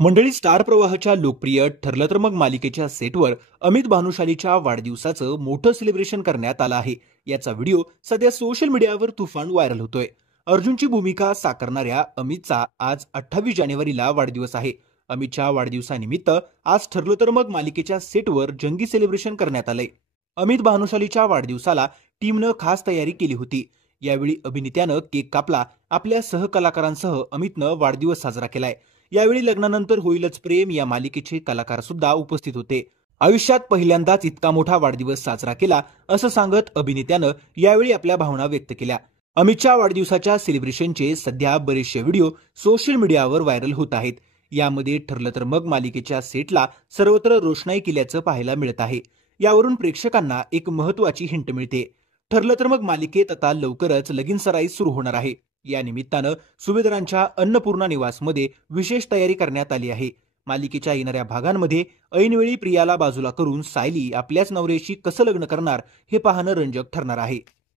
मंडळी, स्टार प्रवाहाच्या लोकप्रिय ठरलं तर मग मालिकेच्या सेटवर अमित भानुशालीच्या वाढदिवसाचं मोठं सेलिब्रेशन करण्यात आलं आहे. याचा व्हिडिओ सध्या सोशल मीडियावर तुफान व्हायरल होतोय. अर्जुनची भूमिका साकारणाऱ्या अमितचा आज 28 जानेवारीला वाढदिवस आहे. अमितच्या वाढदिवसानिमित्त आज ठरलं तर मग मालिकेच्या सेटवर जंगी सेलिब्रेशन करण्यात आलंय. अमित भानुशालीच्या वाढदिवसाला टीमनं खास तयारी केली होती. यावेळी अभिनेत्यानं केक कापला. आपल्या सहकलाकारांसह अमितनं वाढदिवस साजरा केलाय. यावेळी लग्नानंतर होईलच प्रेम या मालिकेचे कलाकार सुद्धा उपस्थित होते. आयुष्यात पहिल्यांदाच इतका मोठा वाढदिवस साजरा केला असं सांगत अभिनेत्यानं यावेळी आपल्या भावना व्यक्त केल्या. अमितच्या वाढदिवसाच्या सेलिब्रेशनचे सध्या बरेचसे व्हिडिओ सोशल मीडियावर व्हायरल होत आहेत. यामध्ये ठरलं तर मग मालिकेच्या सेटला सर्वत्र रोषणाई केल्याचं पाहायला मिळत आहे. यावरून प्रेक्षकांना एक महत्त्वाची हिंट मिळते. ठरलं तर मग मालिकेत आता लवकरच लगीनसराई सुरू होणार आहे. या निमित्तानं सुभेदारांच्या अन्नपूर्णा निवासमध्ये विशेष तयारी करण्यात आली आहे. मालिकेच्या येणाऱ्या भागांमध्ये ऐनवेळी प्रियाला बाजूला करून सायली आपल्याच नवऱ्याशी कसं लग्न करणार हे पाहणं रंजक ठरणार आहे.